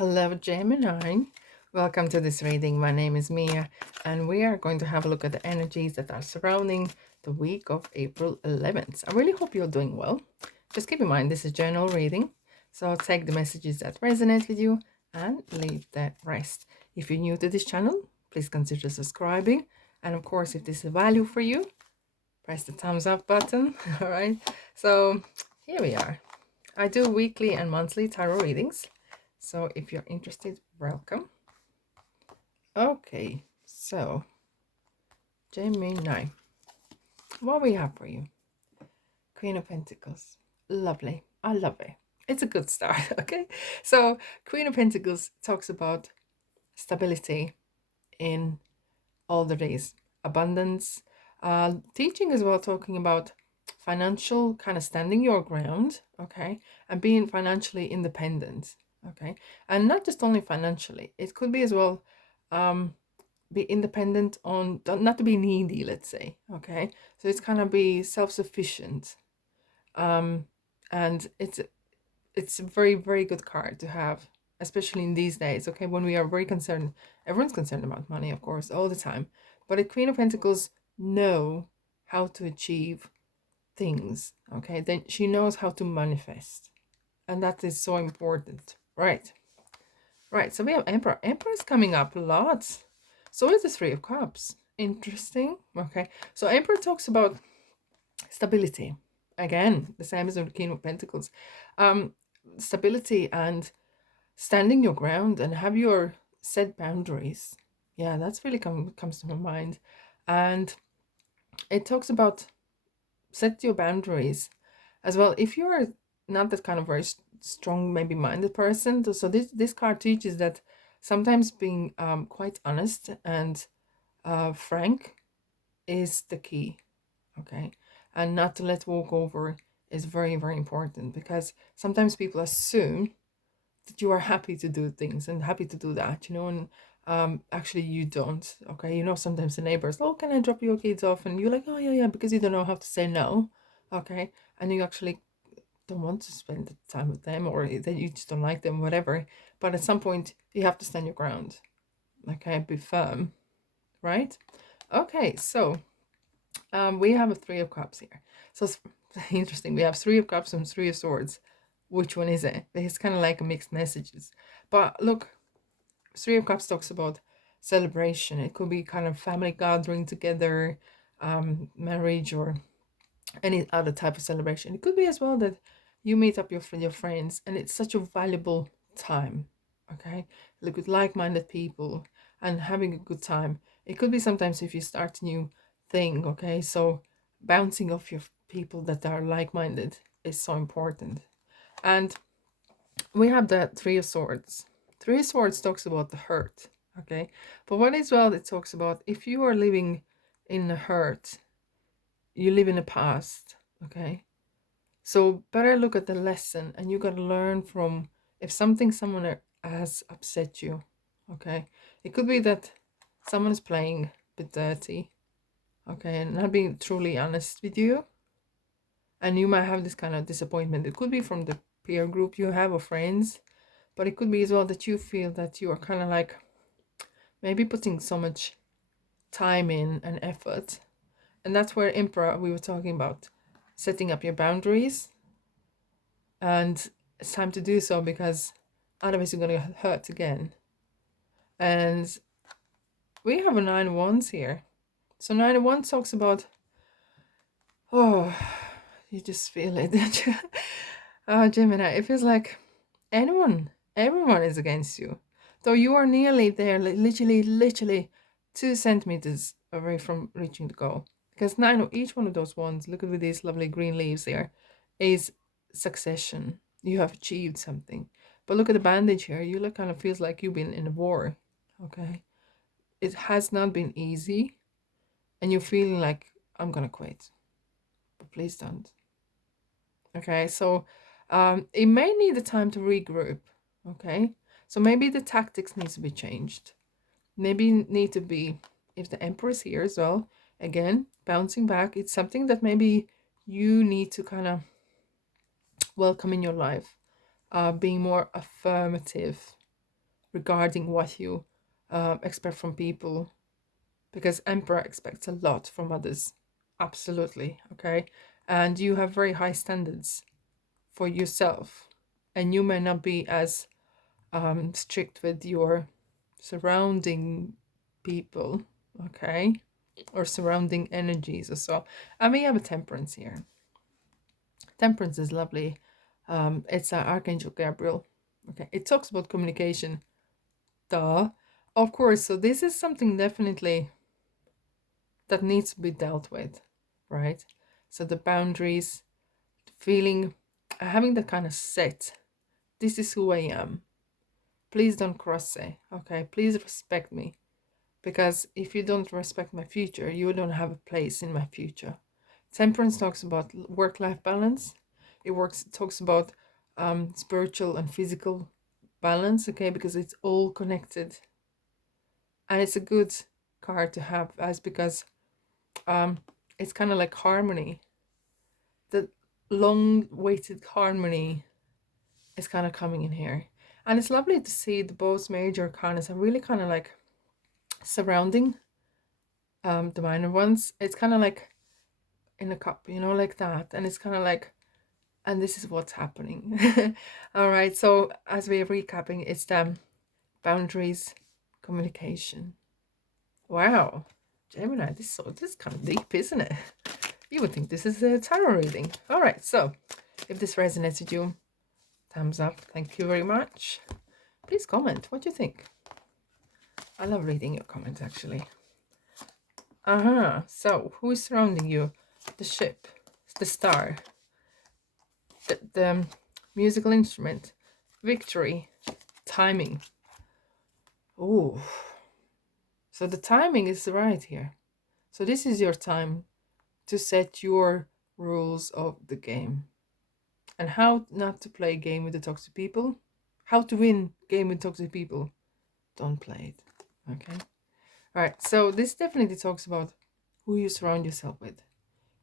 Hello, Gemini. Welcome to this reading. My name is Mia, and we are going to have a look at the energies that are surrounding the week of April 11th. I really hope you're doing well. Just keep in mind, this is general reading, so take the messages that resonate with you and leave the rest. If you're new to this channel, please consider subscribing. And of course, if this is value for you, press the thumbs up button. All right. So here we are. I do weekly and monthly tarot readings. So if you're interested, welcome. Okay, so Gemini, what we have for you? Queen of Pentacles. Lovely. I love it. It's a good start. Okay, so Queen of Pentacles talks about stability in all the days, abundance, teaching as well, talking about financial kind of standing your ground, okay, and being financially independent, okay, and not just only financially, it could be as well be independent on, not to be needy, let's say, okay, so it's kind of be self-sufficient, and it's a very, very good card to have, especially in these days, okay, when we are very concerned. Everyone's concerned about money, of course, all the time. But a Queen of Pentacles know how to achieve things, okay? Then she knows how to manifest. And that is so important. Right. Right. So we have Emperor. Emperor is coming up a lot. So is the Three of Cups. Interesting. Okay. So Emperor talks about stability. Again, the same as the King of Pentacles. Stability and standing your ground and have your set boundaries. Yeah, that's really comes to my mind. And it talks about set your boundaries as well. If you're not that kind of very strong, maybe minded person, so this card teaches that sometimes being quite honest and frank is the key, okay, and not to let walk over is very, very important, because sometimes people assume that you are happy to do things and happy to do that, and actually you don't. Okay, sometimes the neighbors, oh, can I drop your kids off? And you're like, oh yeah, yeah, because you don't know how to say no. Okay, and you actually don't want to spend the time with them, or that you just don't like them, whatever. But at some point you have to stand your ground. Okay, be firm, right? Okay, so we have a Three of Cups here. So it's interesting. We have Three of Cups and Three of Swords. Which one is it? It's kind of like a mixed messages. But look, Three of Cups talks about celebration. It could be kind of family gathering together, marriage, or any other type of celebration. It could be as well that you meet up your friends, and it's such a valuable time. Okay, look, with like-minded people and having a good time. It could be sometimes if you start a new thing. Okay, so bouncing off your people that are like-minded is so important. And we have the Three of Swords. Three of Swords talks about the hurt, okay? But what as well, it talks about if you are living in a hurt, you live in the past, okay? So better look at the lesson, and you got to learn from if someone has upset you, okay? It could be that someone is playing a bit dirty, okay, and not being truly honest with you, and you might have this kind of disappointment. It could be from the peer group you have or friends, but it could be as well that you feel that you are kind of like maybe putting so much time in and effort. And that's where Emperor, we were talking about setting up your boundaries. And it's time to do so, because otherwise you're going to get hurt again. And we have a Nine of Wands here. So Nine of Wands talks about, oh, you just feel it, don't you? Oh, Gemini, it feels like everyone is against you. Though you are nearly there, literally 2 centimeters away from reaching the goal. Because nine of each one of those ones, look at these lovely green leaves there, is succession. You have achieved something. But look at the bandage here. You look kind of feels like you've been in a war. Okay. It has not been easy. And you're feeling like, I'm gonna quit. But please don't. Okay, so it may need a time to regroup. Okay, so maybe the tactics needs to be changed. Maybe need to be, if the Emperor is here as well, again bouncing back, it's something that maybe you need to kind of welcome in your life, being more affirmative, regarding what you expect from people, because Emperor expects a lot from others. Absolutely. Okay. And you have very high standards for yourself. And you may not be as strict with your surrounding people. Okay. Or surrounding energies or so. And we have a temperance here. Temperance is lovely. It's Archangel Gabriel. Okay. It talks about communication. Duh. Of course. So this is something definitely that needs to be dealt with, right? So the boundaries, feeling, having that kind of set. This is who I am. Please don't cross it, okay? Please respect me. Because if you don't respect my future, you don't have a place in my future. Temperance talks about work-life balance. Talks about spiritual and physical balance, okay? Because it's all connected. And it's a good card to have as because um, it's kind of like harmony. The long waited harmony is kind of coming in here. And it's lovely to see the both major arcanas are really kind of like surrounding the minor ones. It's kind of like in a cup, like that. And it's kind of like, and this is what's happening. All right. So as we are recapping, it's boundaries, communication. Wow. Gemini, this is kind of deep, isn't it? You would think this is a tarot reading. All right. So if this resonates with you, thumbs up. Thank you very much. Please comment. What do you think? I love reading your comments, actually. So who is surrounding you? The ship, the star, the musical instrument, victory, timing. Oh, so the timing is right here. So this is your time to set your rules of the game. And how not to play a game with the toxic people. How to win game with toxic people. Don't play it. Okay. All right. So this definitely talks about who you surround yourself with.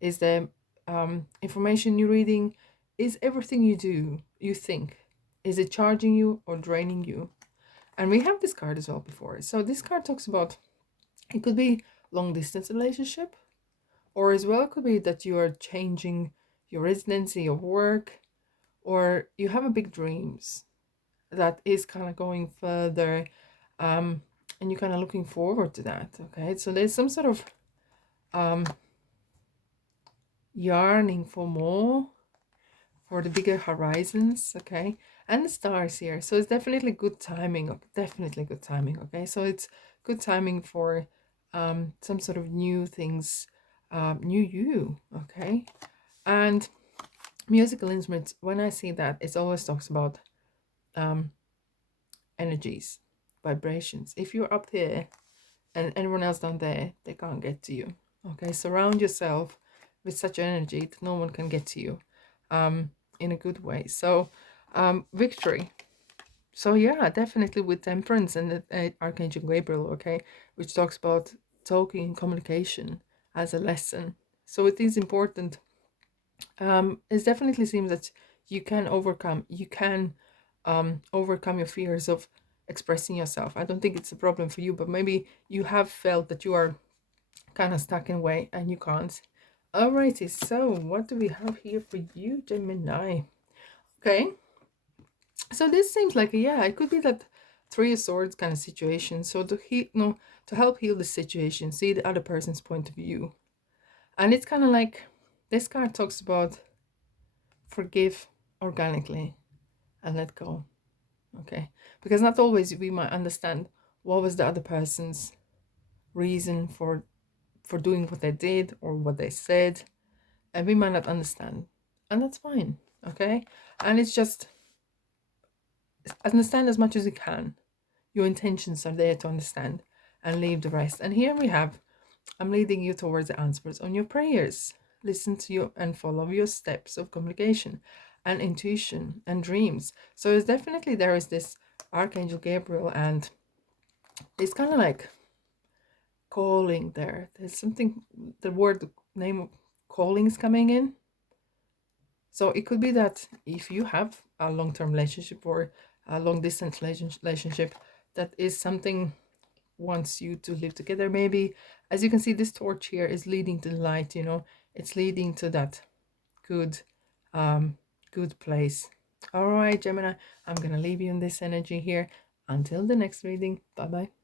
Is the information you're reading, is everything you do, you think, is it charging you or draining you? And we have this card as well before. So this card talks about, it could be long distance relationship, or as well it could be that you are changing your residency of work, or you have a big dreams that is kind of going further, and you're kind of looking forward to that. Okay, so there's some sort of yearning for more, for the bigger horizons. Okay, and the stars here, so it's definitely good timing. Definitely good timing. Okay, so it's good timing for some sort of new things, new you. Okay, and musical instruments, when I see that, it always talks about energies, vibrations. If you're up here and anyone else down there, they can't get to you. Okay, surround yourself with such energy that no one can get to you, in a good way. So victory. So yeah, definitely with temperance and the Archangel Gabriel, okay, which talks about talking and communication as a lesson. So it is important. It definitely seems that you can overcome your fears of expressing yourself. I don't think it's a problem for you, but maybe you have felt that you are kind of stuck in a way and you can't. Alrighty, so what do we have here for you, Gemini? Okay, so this seems like yeah, it could be that Three of Swords kind of situation. So to to help heal the situation, see the other person's point of view, and it's kind of like this card talks about forgive organically and let go. Okay, because not always we might understand what was the other person's reason for doing what they did or what they said, and we might not understand, and that's fine. Okay, and it's just understand as much as you can. Your intentions are there to understand, and leave the rest. And here we have, I'm leading you towards the answers on your prayers. Listen to you and follow your steps of communication and intuition and dreams. So it's definitely there is this Archangel Gabriel, and it's kind of like calling there. There's something, the word name of calling is coming in. So it could be that if you have a long-term relationship or a long-distance relationship, that is something wants you to live together. Maybe, as you can see, this torch here is leading to the light, you know, it's leading to that good, um, good place. All right, Gemini, I'm gonna leave you in this energy here. Until the next reading, bye bye.